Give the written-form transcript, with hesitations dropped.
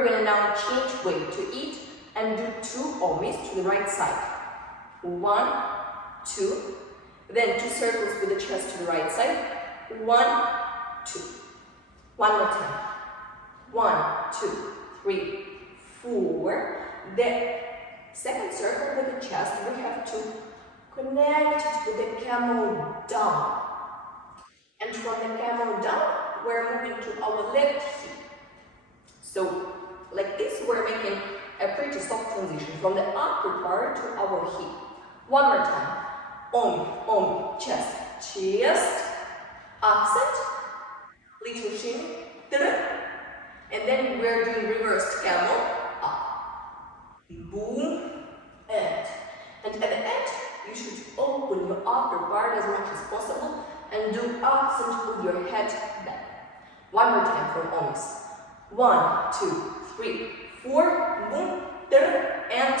We're gonna now change way to eat and do 2 omis to the right side. 1, 2. Then 2 circles with the chest to the right side. 1, 2. One more time. 1, 2, 3, 4. The second circle with the chest, we have to connect it with the camel down. And from the camel down, we're moving to our left hip. So, like this, we're making a pretty soft transition from the upper part to our hip. One more time. Om, chest, chest, accent, little shimmy, and then we're doing reversed camel, up, boom, and at the end, you should open your upper part as much as possible and do accent with your head back. One more time for omis. 1, 2, 3, 4, boom, and